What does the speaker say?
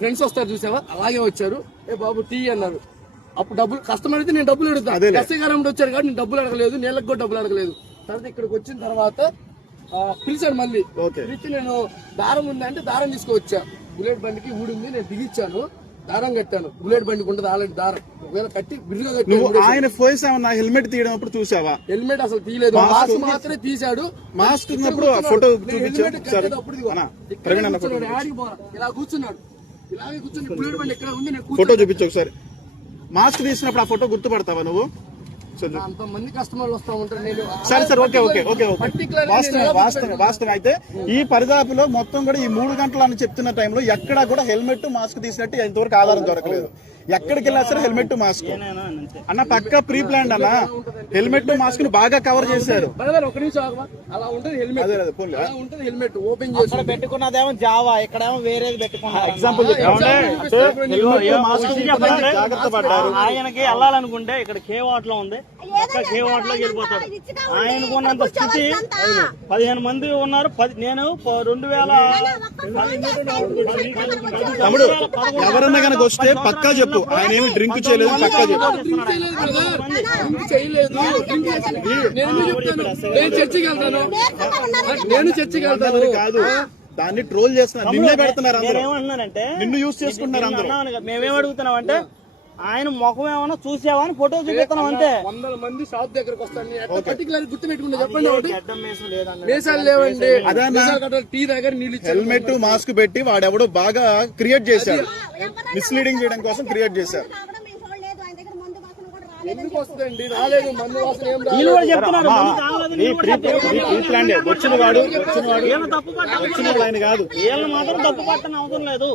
Friends వస్తారు చూసావా, అలాగే వచ్చారు. ఏ బాబు టీ అన్నారు. అప్పుడు డబ్బులు కస్టమర్ అయితే నేను డబ్బులు అడుగుతాను. ఎస్ఐ గారు వచ్చారు కాబట్టి నేను డబ్బులు అడగలేదు, నీళ్ళకి కూడా డబ్బులు అడగలేదు. తర్వాత ఇక్కడికి వచ్చిన తర్వాత పిలిచాడు మళ్ళీ. పిలిచి నేను దారం ఉందంటే దారం తీసుకువచ్చా. బుల్లెట్ బండికి ఊడింది, నేను దిగిచ్చాను, దారం కట్టాను. బుల్లెట్ బండికి ఉంటుంది ఆల్రెడీ దారం, ఒకవేళ కట్టి బిల్లుగా కట్టాను. ఆయన ఫోర్స్ ఏమన్నా హెల్మెట్ తీయడం అప్పుడు చూసావా? హెల్మెట్ అసలు తీయలేదు, మాస్క్ మాత్రమే తీశాడు. మాస్క్ ఉన్నప్పుడు ఫోటో ఇలా కూర్చున్నాడు, ఇలాగే కూర్చుని బుల్లెట్ బండి ఎక్కడ ఉంది, ఫోటో చూపించు ఒకసారి. మాస్క్ తీసినప్పుడు ఆ ఫోటో గుర్తుపడతావా నువ్వు? అంతమంది కస్టమర్లు వస్తా ఉంటారు. నేను సరే సార్, ఓకే ఓకే ఓకే వాస్తవం అయితే ఈ పరిదాపులో మొత్తం కూడా ఈ 3 గంటలు అని చెప్తున్న టైంలో ఎక్కడా కూడా హెల్మెట్ మాస్క్ తీసినట్టు ఇంతవరకు ఆధారం దొరకలేదు. ఎక్కడికి వెళ్ళినా సరే హెల్మెట్ మాస్క్ అన్న పక్కా ప్రీ ప్లాన్ అన్న. హెల్మెట్ మాస్క్ ని బాగా కవర్ చేశారు. ఒక నిమిషం అలా ఉంటుంది హెల్మెట్ ఓపెన్ చేసి పెట్టుకున్నదేమో జావా, ఇక్కడేమో వేరేది పెట్టుకున్నా. ఎగ్జాంపుల్ జాగ్రత్త పడ్డారు. ఆయనకి వెళ్ళాలనుకుంటే ఇక్కడ కేవాట్ లో ఉంది, కేవాట్ లోకి వెళ్ళిపోతాడు. ఆయనకున్నంత స్థితి 15 మంది ఉన్నారు. నేను 2000 తమ్ముడు ఎవరన్నా కనుక వస్తే పక్కా చెప్పు. ఆయన ఏమి డ్రింక్ చేయలేదు, పక్కా చెప్పు. నేను చర్చికి వెళ్తాను కాదు, దాన్ని ట్రోల్ చేస్తున్నారు, నిన్నే పెడుతున్నారు. ఏమంటున్నానంటే నిన్ను యూజ్ చేసుకుంటున్నారు అందరూ. మేమేం అడుగుతున్నాం అంటే ఆయన ముఖం ఏమన్నా చూసావా అని ఫోటో చూపిస్తున్నాం అంతే. 100 మంది షాప్ దగ్గరకు వస్తాను. పర్టికులర్ గుర్తు పెట్టుకుంటే చెప్పండి. మీసాలు లేవండి, టీ దగ్గర నీళ్ళు. హెల్మెట్ మాస్క్ పెట్టి వాడెవడో బాగా క్రియేట్ చేశాడు, మిస్లీడింగ్ చేయడం కోసం క్రియేట్ చేశారు. ఎందుకు వస్తుందండి? రాలేదు మందు వాసన ఏం వీళ్ళు కూడా చెప్తున్నారు వచ్చిన వాడు ఆయన కాదు, వీళ్ళు మాత్రం తప్పు పట్టని అవసరం లేదు.